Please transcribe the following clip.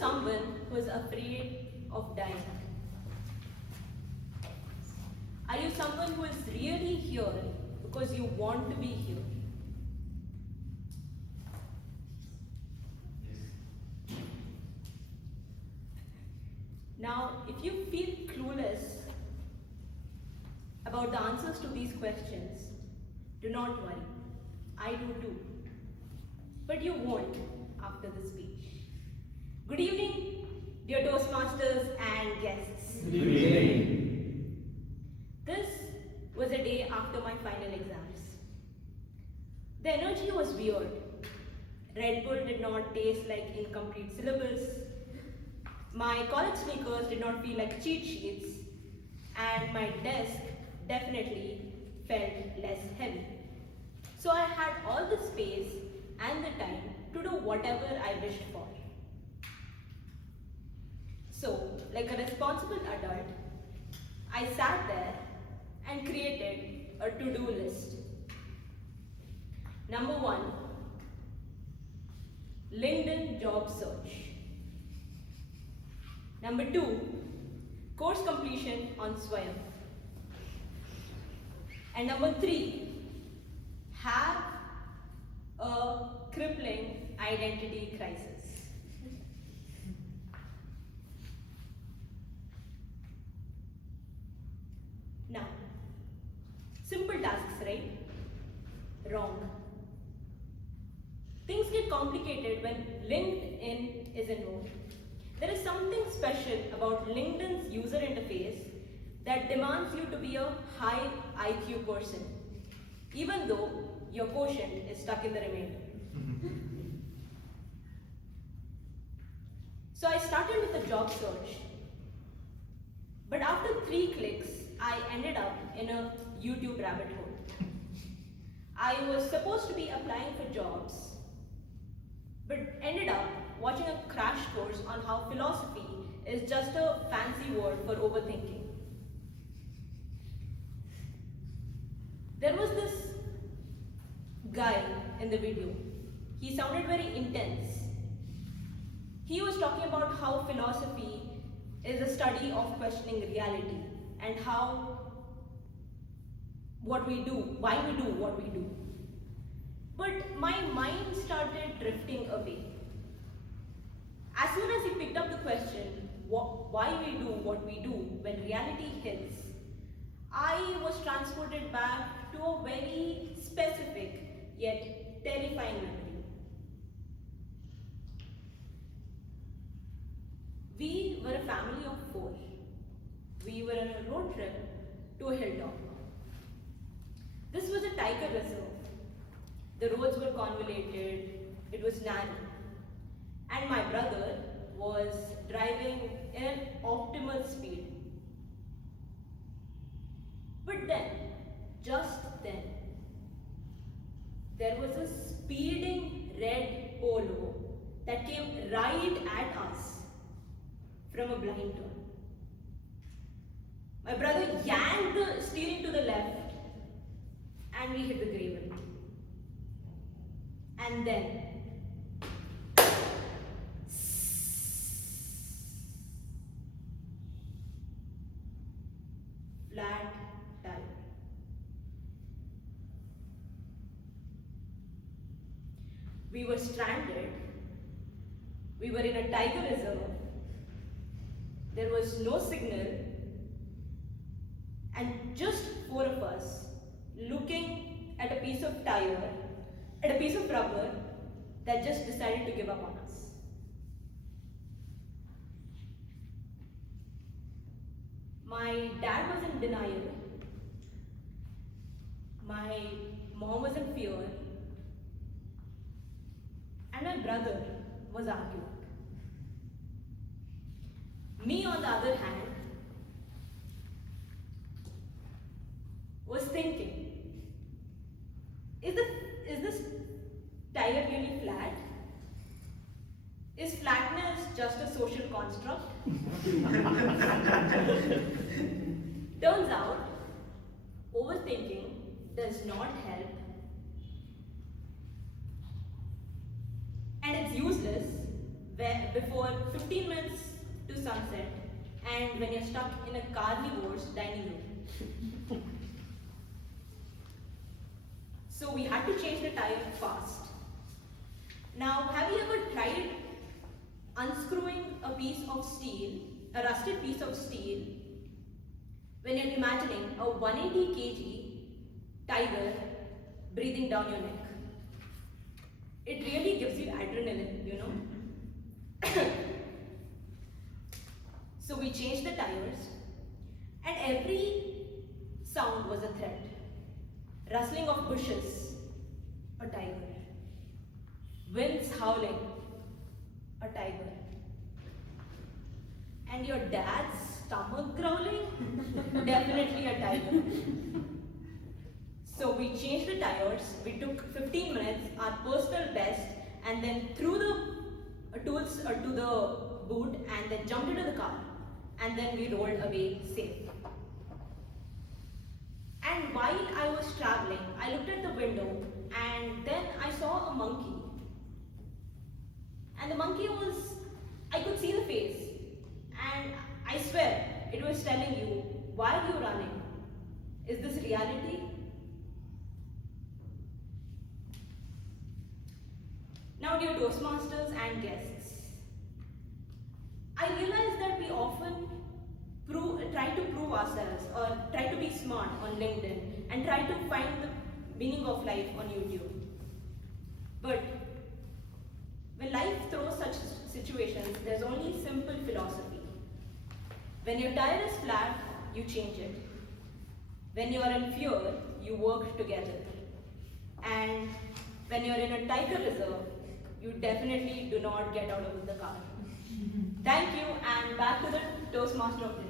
someone who is afraid of dying? Are you someone who is really here because you want to be here? Now, if you feel clueless about the answers to these questions, do not worry. I do too. But you won't after this speech. Good evening, dear Toastmasters and guests. Good evening. This was a day after my final exams. The energy was weird. Red Bull did not taste like incomplete syllabus. My college sneakers did not feel like cheat sheets. And my desk definitely felt less heavy. So I had all the space and the time to do whatever I wished for. So, like a responsible adult, I sat there and created a to-do list. Number 1, LinkedIn job search. Number 2, course completion on Swayam. And number 3, have a crippling identity crisis. Now, simple tasks, right? Wrong. Things get complicated when LinkedIn is involved. There is something special about LinkedIn's user interface that demands you to be a high IQ person, even though your quotient is stuck in the remainder. So I started with a job search. But after 3 clicks, I ended up in a YouTube rabbit hole. I was supposed to be applying for jobs, but ended up watching a crash course on how philosophy is just a fancy word for overthinking. There was this guy in the video. He sounded very intense. He was talking about how philosophy is a study of questioning reality and how what we do, why we do what we do. But my mind started drifting away. As soon as he picked up the question, why we do what we do when reality hits, I was transported back to a very specific yet terrifying memory. We were a family of 4. We were on a road trip to a hilltop. This was a tiger reserve. The roads were convoluted, it was narrow, and my brother was driving in an optimal speed. But then, just then, there was a speeding red Polo that came right at us from a blind turn. My brother yanked the steering to the left and we hit the gravel. And then, flat tire. We were stranded. We were in a tiger reserve. There was no signal. And just 4 of us looking at a piece of tire, at a piece of rubber that just decided to give up on us. My dad was in denial. My mom was in fear. And my brother was arguing. Me, on the other hand, was thinking, is this tire really flat? Is flatness just a social construct? Turns out, overthinking does not help, and it's useless before 15 minutes to sunset, and when you're stuck in a carnivore's dining room. So we had to change the tire fast. Now, have you ever tried unscrewing a piece of steel, a rusted piece of steel, when you're imagining a 180 kg tiger breathing down your neck? It really gives you adrenaline, you know. So we changed the tires, and every sound was a threat. Rustling of bushes, a tiger. Winds howling, a tiger. And your dad's stomach growling, definitely a tiger. So we changed the tires, we took 15 minutes, our personal best, and then threw the tools to the boot and then jumped into the car. And then we rolled away safe. And while I was traveling, I looked at the window and then I saw a monkey. And the monkey I could see the face. And I swear, it was telling you, why are you running? Is this reality? Now, dear Toastmasters and guests, I realize that we often try to prove ourselves or try to be smart on LinkedIn and try to find the meaning of life on YouTube. But when life throws such situations, there's only simple philosophy. When your tire is flat, you change it. When you are in fear, you work together. And when you're in a tiger reserve, you definitely do not get out of the car. Thank you, and back to the Toastmaster of the day.